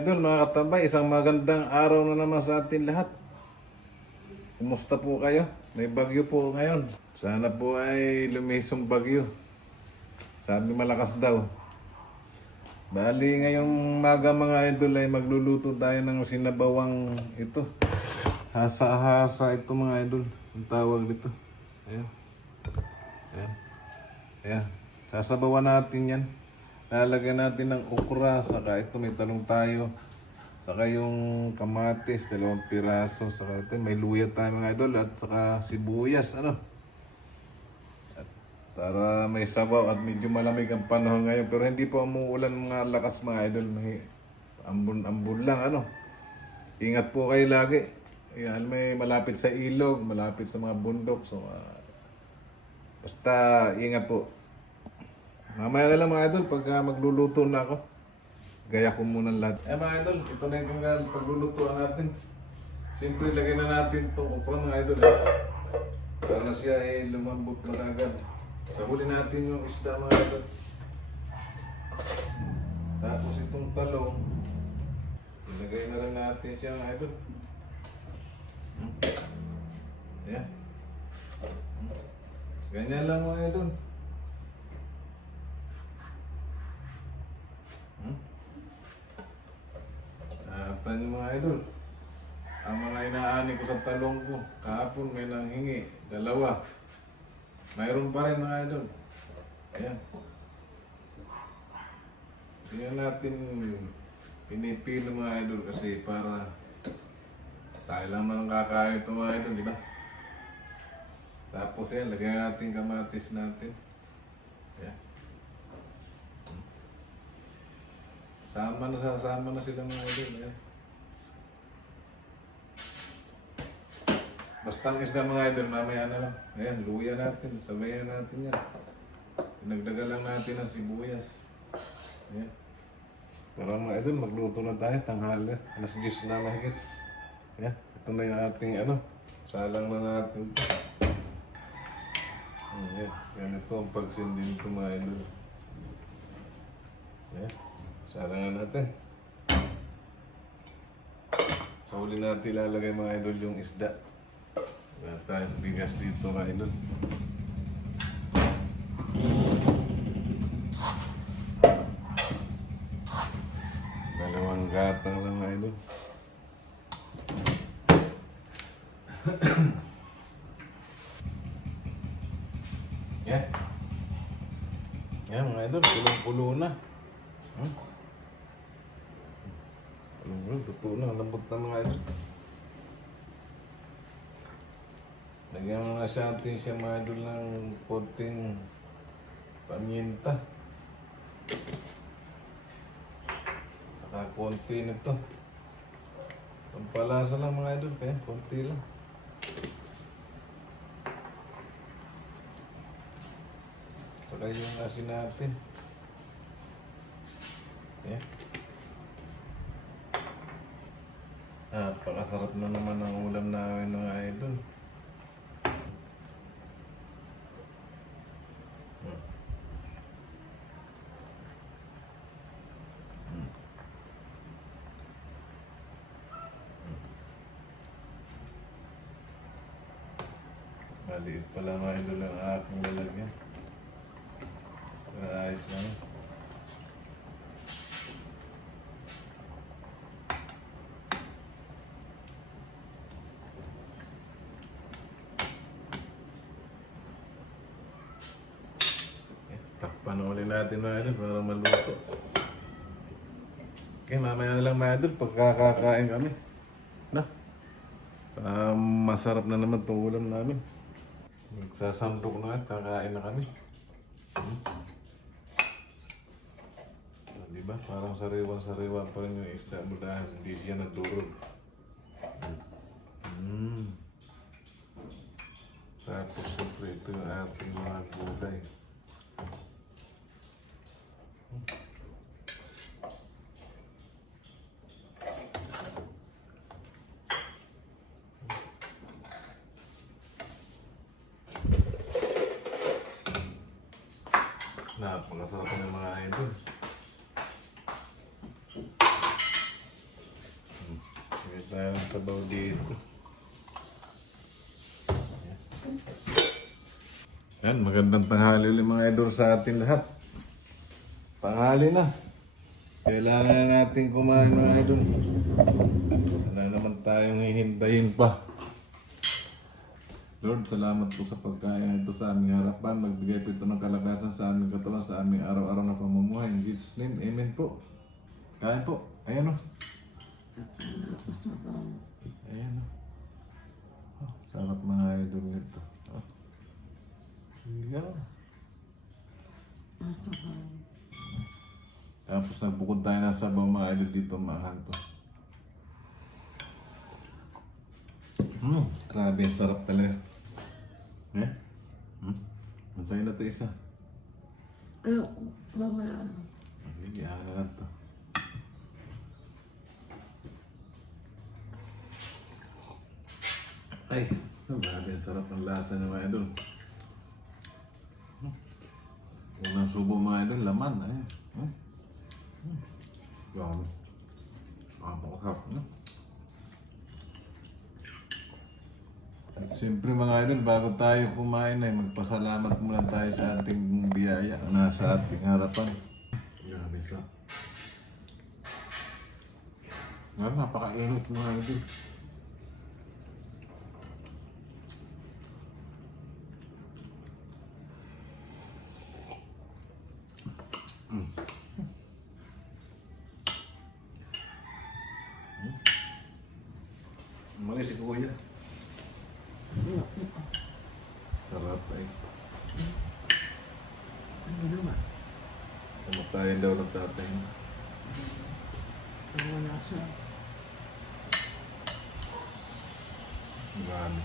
Idol, mga katambay, isang magandang araw na naman sa atin lahat. Kumusta po kayo? May bagyo po ngayon. Sana po ay lumisong bagyo. Sabi malakas daw. Bali ngayong maga mga idol ay magluluto tayo ng sinabawang ito. Hasa-hasa ito mga idol. Ang tawag dito. Ayan. Ayan. Ayan. Sasabawan natin yan. Lalagyan natin ng okra, saka ito may talong tayo. Saka yung kamatis, 2 piraso. Saka ito may luya tayo mga idol at saka sibuyas. At para may sabaw at medyo malamig ang panahon ngayon. Pero hindi po umuulan mga lakas mga idol. May ambon-ambon lang. Ingat po kayo lagi. Yan, may malapit sa ilog, malapit sa mga bundok. So, basta ingat po. Mamaya na lang mga idol, pagka magluluto na ako, gaya ko muna lahat. Mga idol, ito na yung paglulutuan natin. Siyempre, lagay na natin itong okra mga idol. Para siya ay lumambot na agad. Sahuli natin yung isda mga idol. Tapos itong talong, ilagay na lang natin siya mga idol. Ayan. Ganyan lang mga idol. Tanya mga idol, ang mga inaani ko sa talong ko, kahapon may nanghingi, 2. Mayroon pa rin mga idol. Ayan. Tingnan natin pinipino mga idol kasi para tayo lang man kakain ito mga idol, di ba? Tapos yan, lagyan natin kamatis natin. Ayan. Sama na sila mga idol. Ayan. Basta ang isda mga idol, mamaya na lang. Ayan, luya natin. Sabayan natin yan. Pinagdaga lang natin ng sibuyas. Ayan. Para mga idol, magluto na tayo. Tanghali. Alas 10 na mahigit. Ayan. Ito na yung ating salang na natin. Ayan. Ganito ang pagsindi nito mga idol. Ayan. Salang na natin. Sa huli natin ilalagay mga idol yung isda. Wala tayong bigas dito mga idol. Dalawang gatang lang mga idol. Yan. Yan mga idol, pulong-pulo na. Luto na, lambot na mga idol. Lagyan mo na sa atin siya mga idol ng konting paminta. Saka konti nito. Pampalasa lang mga idol, kaya konti lang. Saka yung asin natin. Ayan. Napakasarap na naman ang ulam namin mga idol. Maliit pala mga idol ang aking lalagyan. Pero ayos lang. Takpan ulit natin mga idol para maluto. Okay, mamaya na lang mga idol pagkakakain kami. Masarap na naman itong ulam namin. Magsasandok na, kakain na kami. Diba? Parang sariwan-sariwan pa rin yung isda mo dahil hindi siya nadurog. Tapos siyempre ito yung ating mga gulay. Napakasarap ng mga idol. tayo ng sabaw dito. Yan, magandang tanghali ulit mga idol sa atin lahat. Tanghali na. Kailangan na natin kumain mga idol. Wala naman tayong hihintayin pa. Lord, salamat po sa pagkain ito sa aming harapan. Magbigay po ito ng kalakasan sa aming katawan, sa aming araw-araw na pamumuhay. In Jesus' name, amen po. Kain po. Ayan o. Ayan o. Oh, sarap mga idol nito. Oh. Yan. Tapos nagbukod tayo ng sabaw mga idol dito, maahan to. Grabe, sarap talaga. Eh? Ang sa'yo na ito isa. Mamaya. Sige, ano na lang to. Ay, grabe, sarap ng lasa ng mga idol. Unang subo mga idol, laman. Ay. Grabe. Napakasarap, no? At siyempre mga idol, bago tayo kumain ay magpasalamat muna tayo sa ating biyaya na sa ating harapan. Grabe siya. Napakainit mga idol. Mali si Kuya. Sarap ay. Ano naman? Kumakain daw ng tatay. Wala siya. Grabe.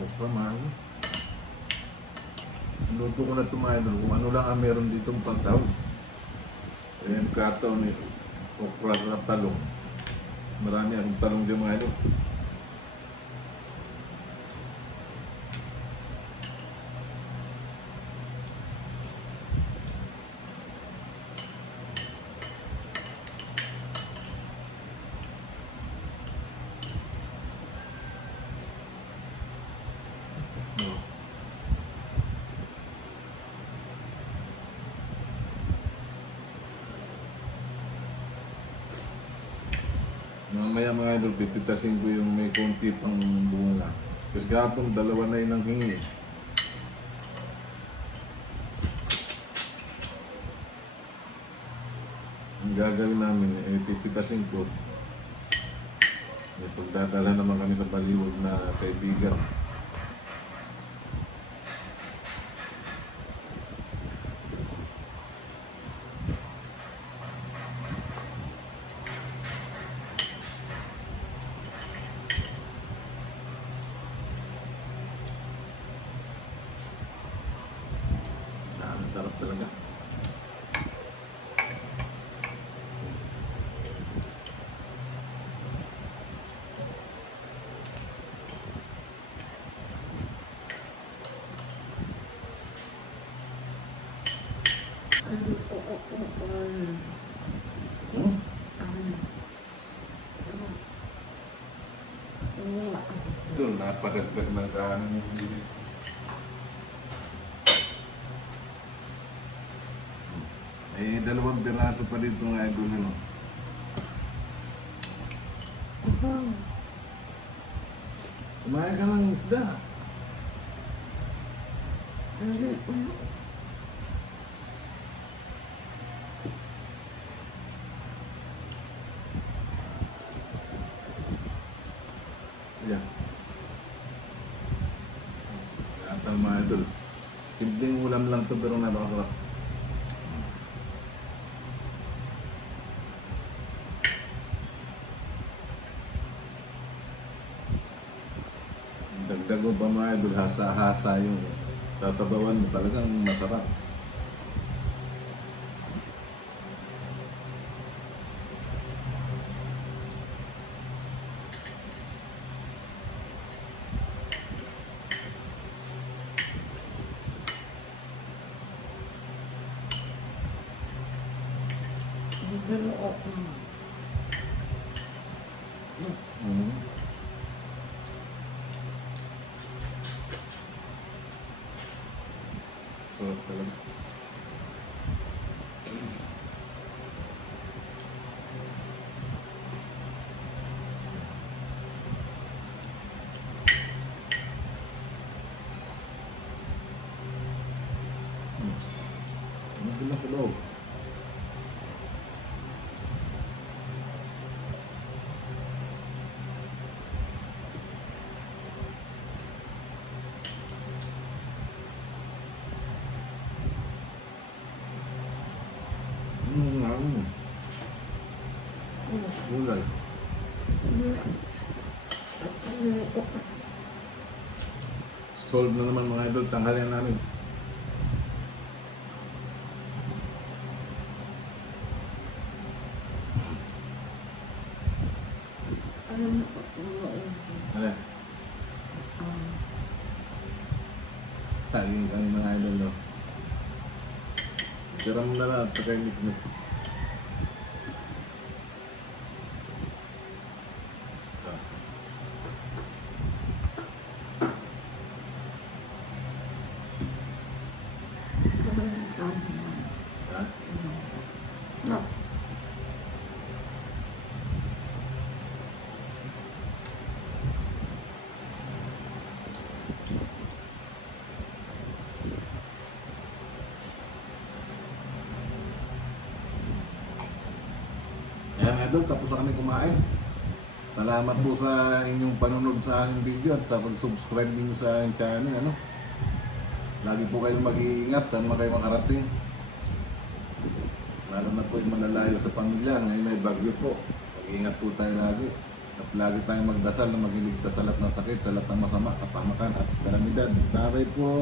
Okra, mahal. Luto ko na tumayo doon kung ano lang ang meron ditong pansaw. Ayan, karton ni okra at talong. Marami akong talong dyan mga idol. Mamaya mga idol, pipitasin ko yung may konti pang bunga. Kasi kapon, dalawa na yun ang hingi. Ang gagawin namin, pipitasin ko. May pagdadala naman kami sa baliwag na kaibigan. Sarap talaga. Ito, napadagdag ng kanin yung bilis. Eh, dalawang piraso pa dito nga idol yun. Kumain ka ng isda. Yeah. At ang mga idol. Simpleng ulam lang to pero napakasarap. Dagdag ko pa mga idol, hasa-hasa yung sasabawan mo, talagang masarap. Pero okay. Mm. Sarap talaga. Ano na sa loob? Ano? Gulay. Solve na naman mga idol, tanghalian namin. Ano? Taging kami mga idol, no? Tira mo na lang at pagkainit mo. Ha? Ayan idol, tapos na kami kumain. Salamat po sa inyong panunod sa aking video at sa pag-subscribe din sa aking channel. Ano? Lagi po kayong mag-iingat saan man kayo makarating. Lalo na po yung malalayo sa pamilya. Ngayon may bagyo po. Mag-iingat po tayo lagi. At lagi tayong magdasal na maghiligtas sa lahat ng sakit, sa lahat ng masama, kapamakan at kalamidad. Bye po!